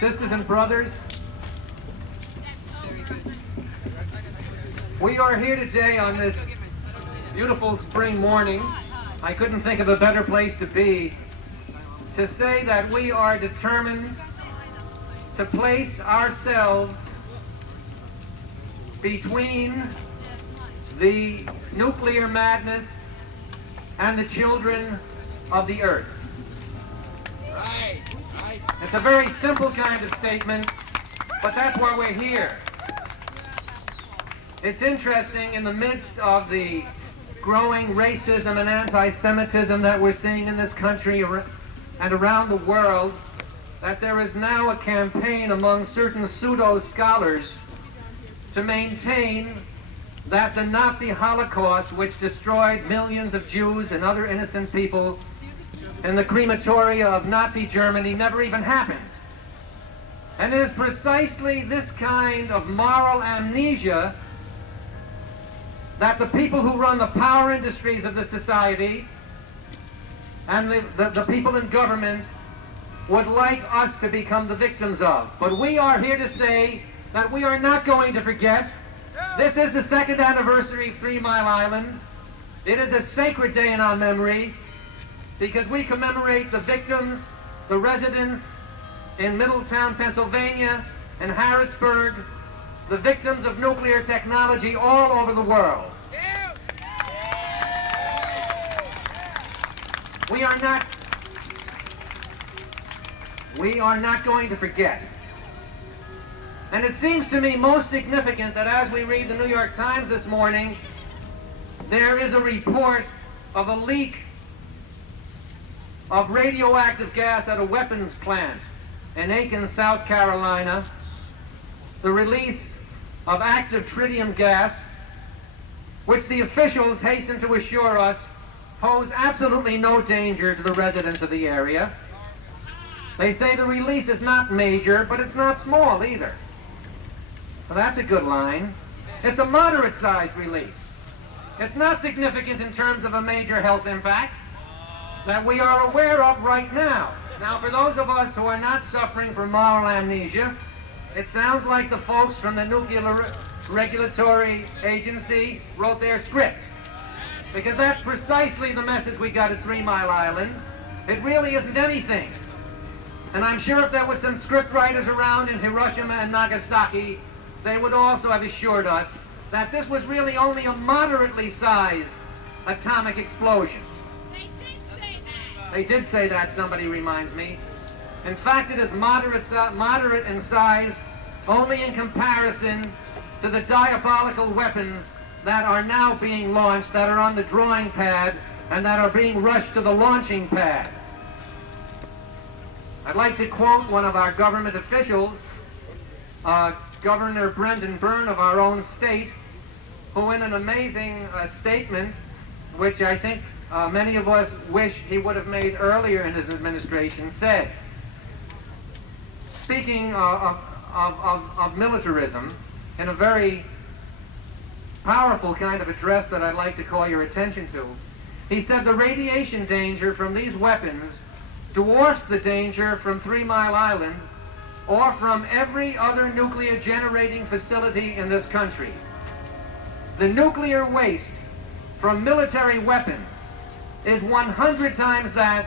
Sisters and brothers, we are here today on this beautiful spring morning. I couldn't think of a better place to be, to say that we are determined to place ourselves between the nuclear madness and the children of the earth. Right. It's a very simple kind of statement, but that's why we're here. It's interesting, in the midst of the growing racism and anti-Semitism that we're seeing in this country and around the world, that there is now a campaign among certain pseudo-scholars to maintain that the Nazi Holocaust, which destroyed millions of Jews and other innocent people in the crematoria of Nazi Germany, never even happened. And it is precisely this kind of moral amnesia that the people who run the power industries of the society and the people in government would like us to become the victims of. But we are here to say that we are not going to forget. This is the second anniversary of 3 Mile Island. It is a sacred day in our memory because we commemorate the victims, the residents in Middletown, Pennsylvania, and Harrisburg, the victims of nuclear technology all over the world. We are not going to forget. And it seems to me most significant that as we read the New York Times this morning, there is a report of a leak of radioactive gas at a weapons plant in Aiken, South Carolina, the release of active tritium gas, which the officials hasten to assure us pose absolutely no danger to the residents of the area. They say the release is not major, but it's not small either. Well, that's a good line. It's a moderate-sized release. It's not significant in terms of a major health impact that we are aware of right now. Now, for those of us who are not suffering from moral amnesia, it sounds like the folks from the Nuclear Regulatory Agency wrote their script, because that's precisely the message we got at 3 Mile Island. It really isn't anything. And I'm sure if there were some script writers around in Hiroshima and Nagasaki, they would also have assured us that this was really only a moderately sized atomic explosion. They did say that. They did say that, somebody reminds me. In fact, it is moderate in size only in comparison to the diabolical weapons that are now being launched, that are on the drawing pad, and that are being rushed to the launching pad. I'd like to quote one of our government officials, Governor Brendan Byrne of our own state, who in an amazing statement, which I think many of us wish he would have made earlier in his administration, said, speaking of militarism, in a very powerful kind of address that I'd like to call your attention to, he said the radiation danger from these weapons dwarfs the danger from 3 Mile Island or from every other nuclear generating facility in this country. The nuclear waste from military weapons is 100 times that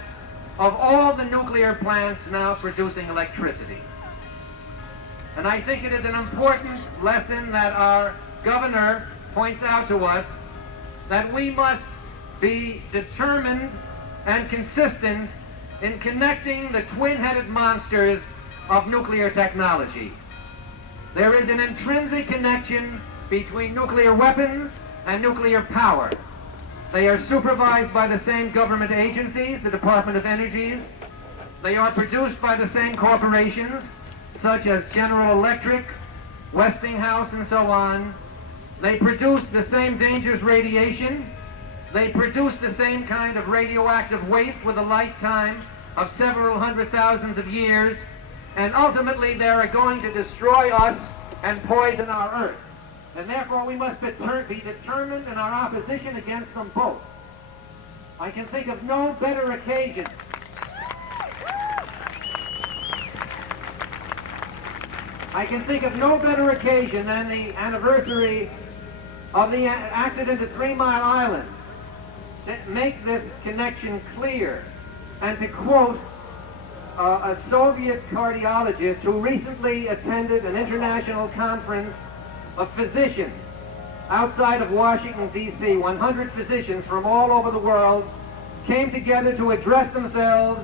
of all the nuclear plants now producing electricity. And I think it is an important lesson that our governor points out to us, that we must be determined and consistent in connecting the twin-headed monsters of nuclear technology. There is an intrinsic connection between nuclear weapons and nuclear power. They are supervised by the same government agencies, the Department of Energy. They are produced by the same corporations, such as General Electric, Westinghouse, and so on. They produce the same dangerous radiation. They produce the same kind of radioactive waste with a lifetime of several hundred thousands of years. And ultimately, they are going to destroy us and poison our earth. And therefore, we must be determined in our opposition against them both. I can think of no better occasion I can think of no better occasion than the anniversary of the accident at 3 Mile Island to make this connection clear and to quote a Soviet cardiologist who recently attended an international conference of physicians outside of Washington, D.C. 100 physicians from all over the world came together to address themselves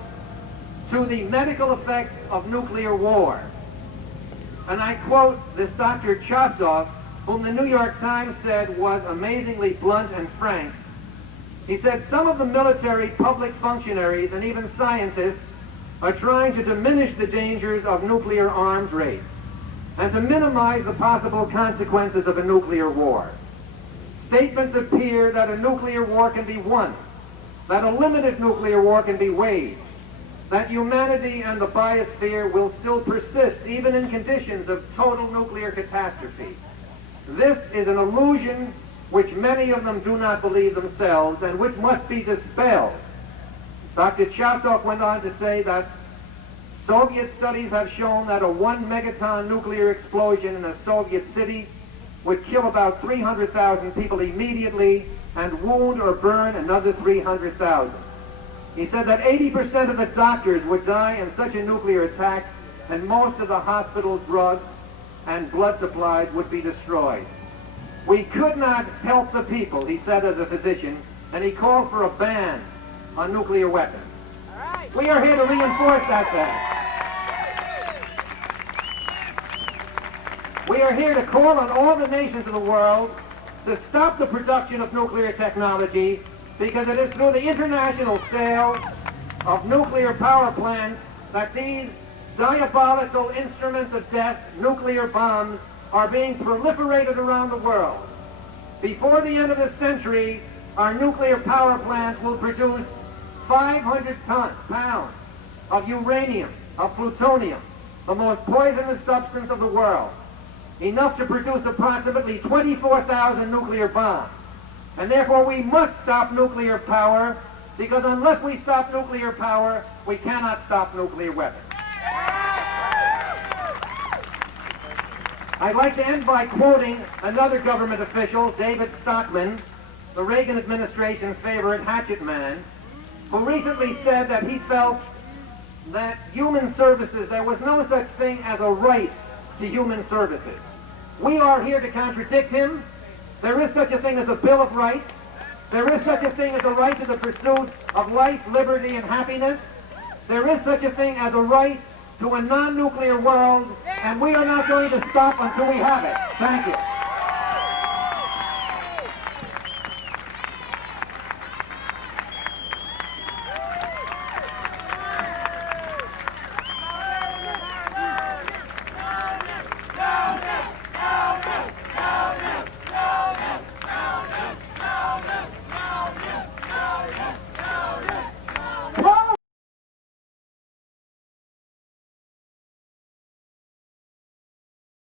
to the medical effects of nuclear war. And I quote this Dr. Chasov, whom the New York Times said was amazingly blunt and frank. He said, some of the military, public functionaries, and even scientists are trying to diminish the dangers of nuclear arms race and to minimize the possible consequences of a nuclear war. Statements appear that a nuclear war can be won, that a limited nuclear war can be waged, that humanity and the biosphere will still persist even in conditions of total nuclear catastrophe. This is an illusion which many of them do not believe themselves and which must be dispelled. Dr. Chasov went on to say that Soviet studies have shown that a 1 megaton nuclear explosion in a Soviet city would kill about 300,000 people immediately and wound or burn another 300,000. He said that 80% of the doctors would die in such a nuclear attack, and most of the hospital drugs and blood supplies would be destroyed. We could not help the people, he said as a physician, and he called for a ban on nuclear weapons. We are here to reinforce that fact. We are here to call on all the nations of the world to stop the production of nuclear technology, because it is through the international sale of nuclear power plants that these diabolical instruments of death, nuclear bombs, are being proliferated around the world. Before the end of this century, our nuclear power plants will produce 500 pounds of uranium, of plutonium, the most poisonous substance of the world, enough to produce approximately 24,000 nuclear bombs. And therefore we must stop nuclear power, because unless we stop nuclear power, we cannot stop nuclear weapons. I'd like to end by quoting another government official, David Stockman, the Reagan administration's favorite hatchet man, who recently said that he felt that human services, there was no such thing as a right to human services. We are here to contradict him. There is such a thing as a Bill of Rights. There is such a thing as a right to the pursuit of life, liberty, and happiness. There is such a thing as a right to a non-nuclear world, and we are not going to stop until we have it. Thank you.